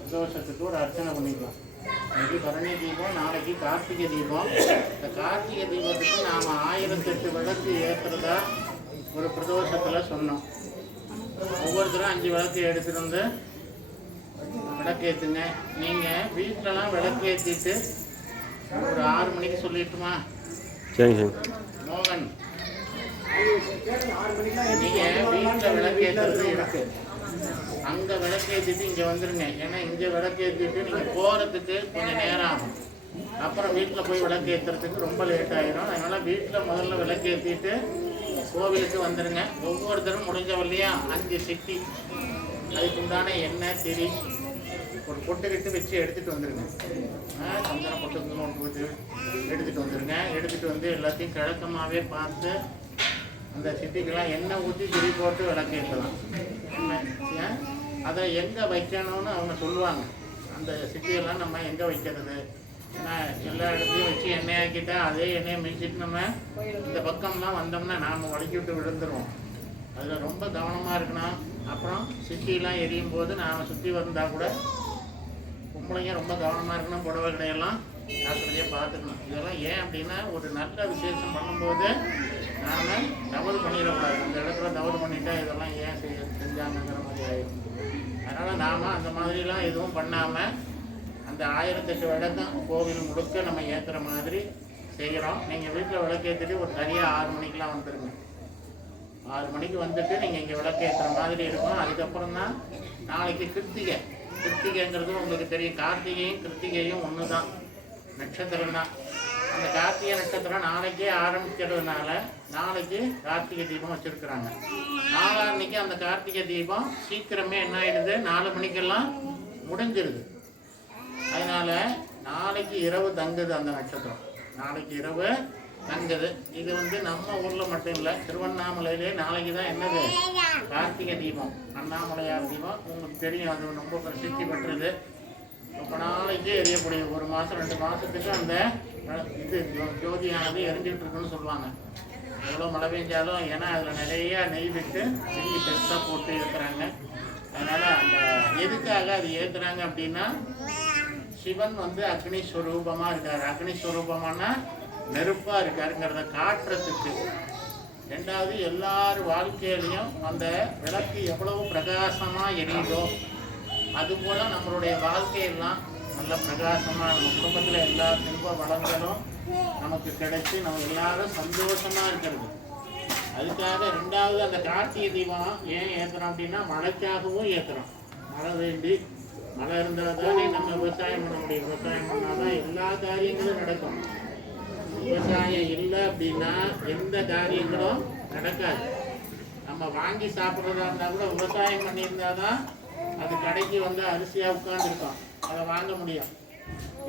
பிரதோஷத்துக்கு ஒரு அர்ச்சனை பண்ணிக்கலாம். இன்னைக்கு பரணி தீபம், நாளைக்கு கார்த்திகை தீபம். இந்த கார்த்திகை தீபத்துக்கு நாம் 1008 விளக்கு ஏற்றுறதா ஒரு பிரதோஷத்தில் சொன்னோம். ஒவ்வொருத்தரும் 5 விளக்கு எடுத்துகிட்டு வந்து விளக்கேற்றுங்க. நீங்கள் வீட்டிலலாம் விளக்கு ஏற்றிட்டு ஒரு 6 மணிக்கு சொல்லிட்டுமா? சரிங்க மோகன், நீங்கள் வீட்டில் விளக்கேற்றுறது இருக்கு, அங்கே விளக்கேற்றிட்டு இங்கே வந்துடுங்க. ஏன்னா இங்கே விளக்கேற்றிட்டு நீங்கள் போகிறதுக்கு கொஞ்சம் நேரம் ஆகும். அப்புறம் வீட்டில் போய் விளக்கு ஏற்றுறதுக்கு ரொம்ப லேட் ஆகிடும். அதனால் வீட்டில் முதல்ல விளக்கு ஏற்றிட்டு கோவிலுக்கு வந்துடுங்க. ஒவ்வொருத்தரும் முடிஞ்சவல்லையா 5 சிட்டி அதுக்கு உண்டான எண்ணெய் திரி ஒரு பொட்டுக்கிட்டு வச்சு எடுத்துகிட்டு வந்துடுங்க. சந்தன பொட்டுக்கு ஒன்று எடுத்துகிட்டு வந்துடுங்க. எடுத்துகிட்டு வந்து எல்லாத்தையும் கிழக்கமாகவே பார்த்து அந்த சிட்டிக்கெல்லாம் எண்ணெய் ஊற்றி திரி போட்டு விளக்கு ஏற்றலாம். எண்ணெய் அதை எங்கே வைக்கணும்னு அவங்க சொல்லுவாங்க. அந்த சிட்டியெல்லாம் நம்ம எங்கே வைக்கிறது, ஏன்னா எல்லா இடத்துலையும் வச்சு எண்ணெய் ஆக்கிட்டால் அதே எண்ணெயை மிதிச்சிட்டு நம்ம இந்த பக்கம்லாம் வந்தோம்னா நாம் வலிக்கி விட்டு விழுந்துருவோம். அதில் ரொம்ப கவனமாக இருக்கணும். அப்புறம் சிட்டிலாம் எரியும் போது நாம் சுற்றி வந்தால் கூட பொம்பளைங்க ரொம்ப கவனமாக இருக்கணும். புடவை கடையெல்லாம் ஜாக்கிரதையாக பார்த்துக்கணும். இதெல்லாம் ஏன் அப்படின்னா ஒரு நல்ல விசேஷம் பண்ணும்போது நாம் தவறு பண்ணிடக்கூடாது. அந்த இடத்துல தவறு பண்ணிட்டா இதெல்லாம் ஏன் செஞ்சாங்கிற மாதிரி ஆகிடும். அதனால் நாம் அந்த மாதிரிலாம் எதுவும் பண்ணாமல் அந்த 1008 விளக்கம் கோவில் முழுக்க நம்ம ஏற்றுற மாதிரி செய்கிறோம். நீங்கள் வீட்டில் விளக்கேற்றிட்டு ஒரு சரியாக 6 மணிக்கெலாம் வந்துடுங்க. 6 மணிக்கு வந்துட்டு நீங்கள் இங்கே விளக்கேற்றுற மாதிரி இருக்கும். அதுக்கப்புறம் தான் நாளைக்கு கிருத்திகைங்கிறது உங்களுக்கு தெரியும். கார்த்திகையும் கிருத்திகையும் ஒன்று தான், நட்சத்திரம் தான். அந்த கார்த்திகை நட்சத்திரம் நாளைக்கே ஆரம்பிக்கிறதுனால நாளைக்கு கார்த்திகை தீபம் வச்சுருக்குறாங்க. 4ஆம் அன்னைக்கு அந்த கார்த்திகை தீபம் சீக்கிரமே என்ன ஆகிடுது, 4 மணிக்கெல்லாம் முடிஞ்சிருது. அதனால் நாளைக்கு இரவு தங்குது அந்த நட்சத்திரம். நாளைக்கு இரவு தங்குது. இது நம்ம ஊரில் மட்டும் இல்லை, திருவண்ணாமலையிலே நாளைக்கு தான் என்னது கார்த்திகை தீபம், அண்ணாமலையார் தீபம். உங்களுக்கு தெரியும், அது ரொம்ப பிரசித்தி பெற்றது. ரொம்ப நாளைக்கு எரியக்கூடிய 1 மாதம் 2 மாதத்துக்கு அந்த இது ஜோதியானது எரிஞ்சிட்டு இருக்குன்னு சொல்லுவாங்க. எவ்வளோ மழை பெஞ்சாலும், ஏன்னா அதில் நிறையா நெய் விட்டு நெய் பெருசாக போட்டு இருக்கிறாங்க. அதனால் அந்த எதுக்காக அது ஏற்றுறாங்க அப்படின்னா, சிவன் அக்னி ஸ்வரூபமாக இருக்கார். அக்னி ஸ்வரூபமானா நெருப்பாக இருக்காருங்கிறத காட்டுறதுக்கு. 2வது எல்லார் வாழ்க்கையிலையும் அந்த விளக்கு எவ்வளவு பிரகாசமாக எரியுதோ அதுபோல் நம்மளுடைய வாழ்க்கையெல்லாம் நல்ல பிரகாசமாக, நம்ம குடும்பத்தில் எல்லா செல்வ வளங்களும் நமக்கு கிடைச்சி நம்ம எல்லாரும் சந்தோஷமாக இருக்கிறது. அதுக்காக 2வது அந்த கார்த்திகை தீபம் ஏன் ஏற்றுறோம் அப்படின்னா, மழைக்காகவும் ஏற்றுறோம். மழை வேண்டி, மழை இருந்தால் தானே நம்ம விவசாயம் பண்ண முடியும். விவசாயம் பண்ணால் தான் எல்லா காரியங்களும் நடக்கும். விவசாயம் இல்லை அப்படின்னா எந்த காரியங்களும் நடக்காது. நம்ம வாங்கி சாப்பிட்றதா இருந்தால் கூட விவசாயம் பண்ணியிருந்தால் தான் அது கடைக்கு அரிசியாக உட்காந்துருக்கோம், அதை வாங்க முடியும்.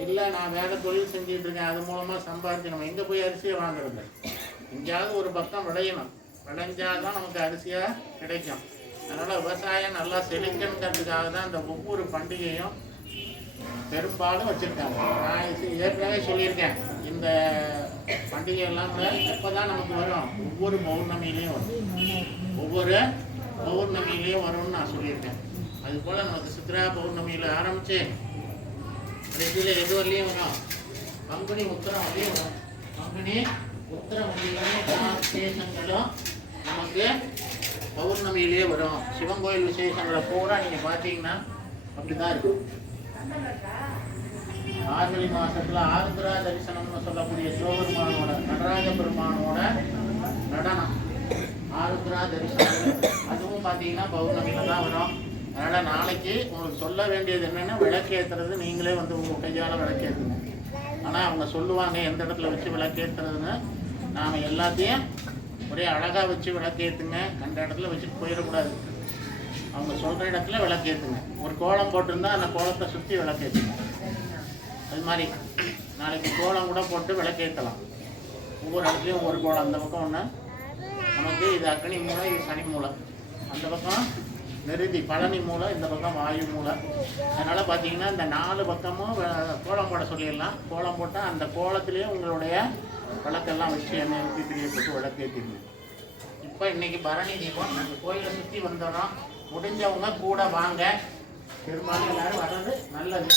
இல்லை நான் வேறு தொழில் செஞ்சுட்டு இருக்கேன், அது மூலமாக சம்பாதிச்சு நம்ம எங்கே போய் அரிசியை வாங்குறது? எங்கேயாவது ஒரு பக்கம் விளையணும், விளைஞ்சால் தான் நமக்கு அரிசியாக கிடைக்கும். அதனால் விவசாயம் நல்லா செழிக்கணுங்கிறதுக்காக தான் இந்த ஒவ்வொரு பண்டிகையும் பெரும்பாலும் வச்சுருக்காங்க. நான் ஏற்கனவே சொல்லியிருக்கேன், இந்த பண்டிகை எல்லாம் எப்போ தான் நமக்கு வரும், ஒவ்வொரு பௌர்ணமியிலையும் வரும், ஒவ்வொரு பௌர்ணமியிலையும் வரும்னு நான் சொல்லியிருக்கேன். அதுபோல் நமக்கு சித்ரா பௌர்ணமியில் ஆரம்பித்து கடைசியில் எது வரலையும் வரும், பங்குனி உத்திரம் வரலையும் வரும். பங்குனி உத்திரம் வரலையும் எல்லா விசேஷங்களும் நமக்கு பௌர்ணமியிலே வரும். சிவன் கோயில் விசேஷங்களை பூரா நீங்கள் பார்த்தீங்கன்னா அப்படி தான் இருக்கும். மார்கழி மாதத்தில் ஆருத்ரா தரிசனம்னு சொல்லக்கூடிய சிவபெருமானோட, நடராஜ பெருமானோட நடனம் ஆருத்ரா தரிசனம், அதுவும் பார்த்தீங்கன்னா பௌர்ணமியில் தான் வரும். அதனால் நாளைக்கு உங்களுக்கு சொல்ல வேண்டியது என்னென்னா, விளக்கேற்றுறது நீங்களே உங்கள் கையால் விளக்கேற்றுங்க. ஆனால் அவங்க சொல்லுவாங்க எந்த இடத்துல வச்சு விளக்கேற்றுறதுன்னு. நாம் எல்லாத்தையும் ஒரே அழகாக வச்சு விளக்கேற்றுங்க, கண்ட இடத்துல வச்சுட்டு போயிடக்கூடாது. அவங்க சொல்கிற இடத்துல விளக்கேற்றுங்க. ஒரு கோலம் போட்டிருந்தா அந்த கோலத்தை சுற்றி விளக்கேற்றுங்க. அது மாதிரி நாளைக்கு கோலம் கூட போட்டு விளக்கேற்றலாம். ஒவ்வொரு இடத்துலையும் ஒரு கோலம், அந்த பக்கம் ஒன்று நமக்கு இது அக்னி மூலை, இது சனி மூலை, அந்த பக்கம் நெருதி பழனி மூலை, இந்த பக்கம் வாயு மூலை. அதனால் பார்த்தீங்கன்னா இந்த 4 பக்கமும் கோலம் போட சொல்லிடலாம். கோலம் போட்டால் அந்த கோலத்திலேயே உங்களுடைய விளக்கெல்லாம் வச்சு எண்ணெய் ஊற்றி திரிய போட்டு விளக்கேற்றிடுங்க. இப்போ இன்றைக்கி பரணி தீபம் நாங்கள் கோயிலை சுற்றி வந்தோம். முடிஞ்சவங்க கூட வாங்க, பெரும்பாலும் எல்லோரும் வர்றது நல்லது.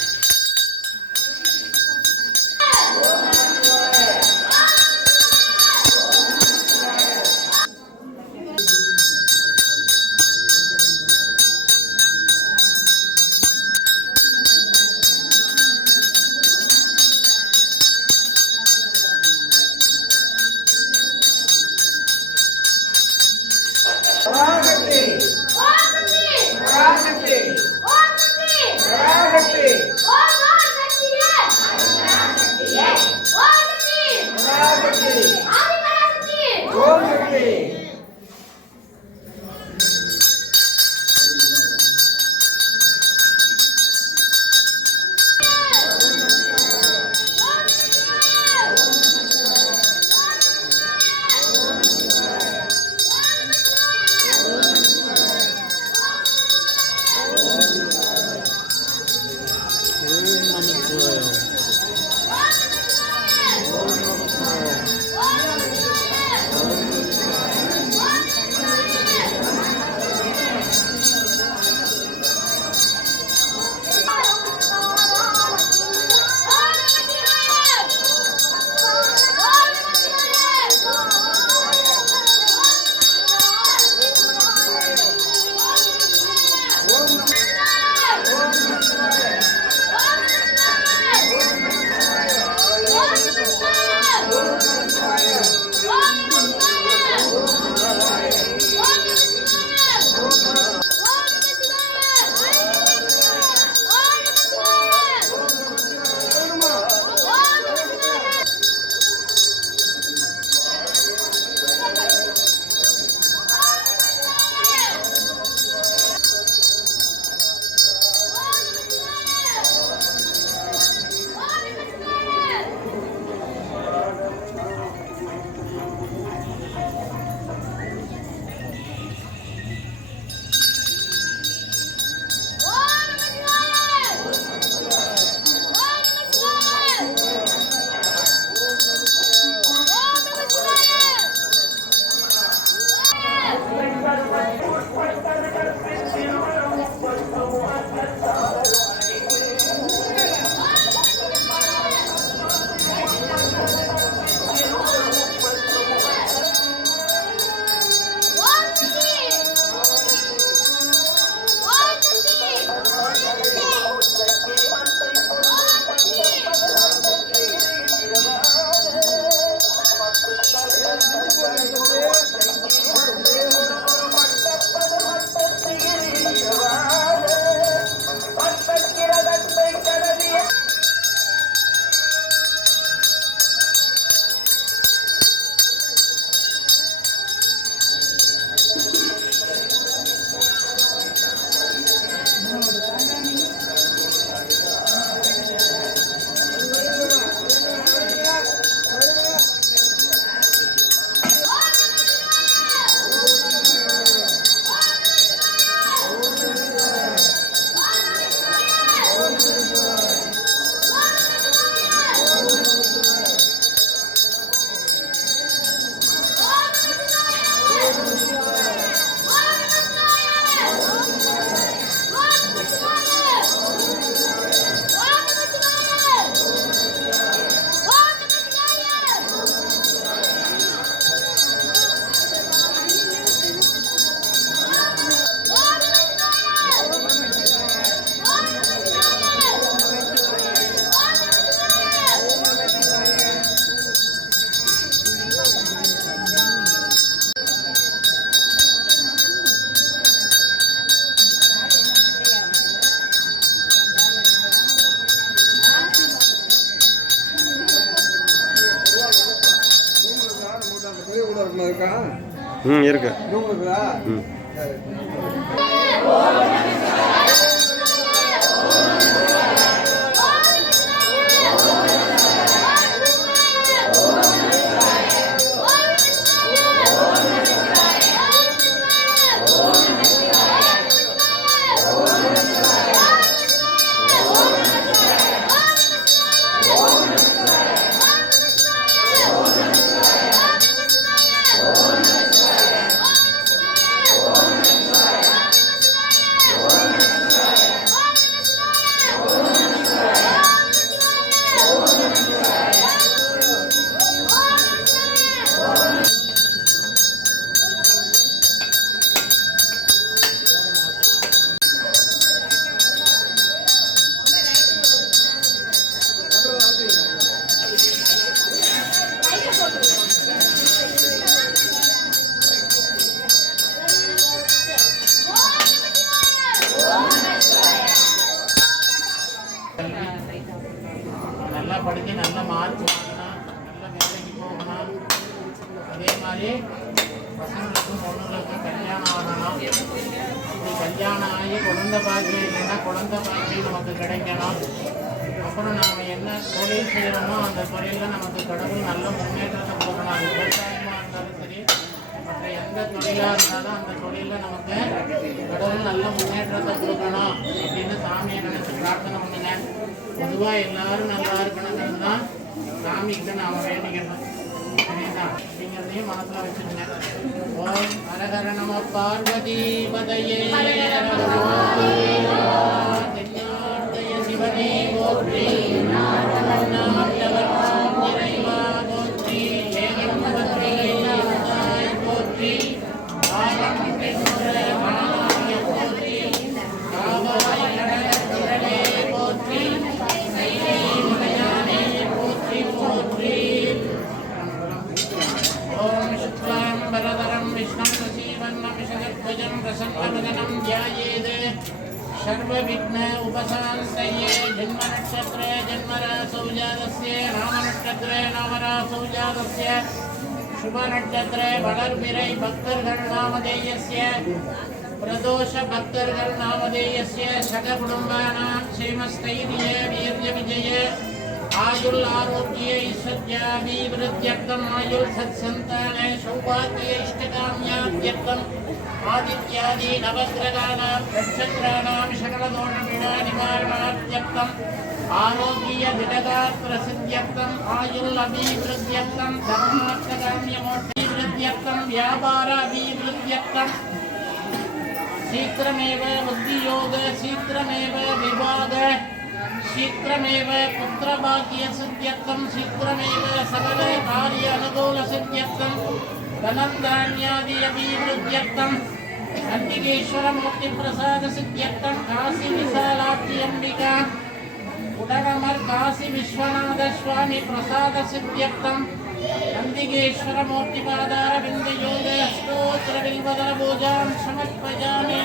இருக்கு. நல்லா படித்து நல்ல மார்க் வாங்கணும், நல்ல வேலைக்கு போகணும். அதே மாதிரி பசங்களுக்கும் பொண்ணுங்களுக்கும் கல்யாணம் ஆகணும். இப்படி கல்யாணம் ஆகி குழந்தை பாக்கியம் இல்லைன்னா குழந்தை பாக்கியம் நமக்கு கிடைக்கணும். அப்புறம் நாம் என்ன தொழில் செய்கிறோமோ அந்த தொழிலில் நமக்கு கடவுள் நல்ல முன்னேற்றத்தை கொடுக்கணும். அது விவசாயமாக இருந்தாலும் சரி, மற்ற எந்த தொழிலாக இருந்தாலும் அந்த தொழிலில் நமக்கு கடவுள் நல்ல முன்னேற்றத்தை கொடுக்கணும் அப்படின்னு சாமியை நினச்சி பிரார்த்தனை பண்ணினேன். பொதுவாக எல்லாரும் நல்லா இருக்கணுங்கிறது தான் சாமிக்கிட்ட நாம் வேண்டிக்கணும். சரிங்களா? அப்படிங்கிறதையும் மனசில் வச்சுருங்க. ஓம் ஹரஹர நம பார்வதி பதையே தென்னாட்டய சிவனே போற்றி, இறைவா போற்றி, ஏகம்பத்திரை போற்றி, போற்றி, காவாய் கடலே போற்றி, போற்றி போற்றி. ஓம் சுக்லாம் வரதரம் விஷ்ணம் சசீவன்னம் சகத்வஜம் பிரசன்னவதனம் த்யாயேத் சர்வவிக்ன உபசாந்தயே. ஜன்ம நட்சத்திரே ஜன்மராசௌ ஜாதஸ்ய, நாம நட்சத்திரே நாமராசௌ ஜாதஸ்ய, சுப நட்சத்திரே வளர்பிறை பக்தர்கள் நாமதேயஸ்ய, பிரதோஷ பக்தர்கள் நாமதேயஸ்ய, சககுடும்பானாம் ஸ்ரீமஸ்தைரிய வீர்ய விஜய ஆயுள் ஆரோக்கிய ஐஸ்வர்யாபிவிருத்தியர்த்தம் ஆயுள் சத்சந்தான சௌபாகிய இஷ்டகாம்யாத்யர்த்தம் ஆதித்யாதி நவகிரகாணாம் நட்சத்திராணாம் சகலதோஷபீடா நிவாரணாத்யர்த்தம் ஆரோக்கிய திடகாத்திர சித்தியர்த்தம் ஆயுள் அபிவிருத்தியர்த்தம் தர்மார்த்தகாம்யமோட்சீவிருத்தியர்த்தம் வியாபார அபிவிருத்தியர்த்தம் शीघ्रमेव बुद्धियोग शीघ्रमेव विवाद शीघ्रमेव पुत्रभाग्यसिद्ध्यर्थं शीघ्रमेव सकल कार्य अनुकूलसिद्ध्यर्थं धनधान्यादि अभिवृद्ध्यर्थं नन्दिकेश्वरमूर्तिप्रसादसिद्ध्यर्थं काशी विशालाक्षी अंबिका उडगमर् काशी विश्वनाथ स्वामी प्रसादसिद्ध्यर्थं नन्दिकेश्वरमूर्तिपादारविन्दयोग स्तोत्रबिल्वदलपूजां समर्पयामि।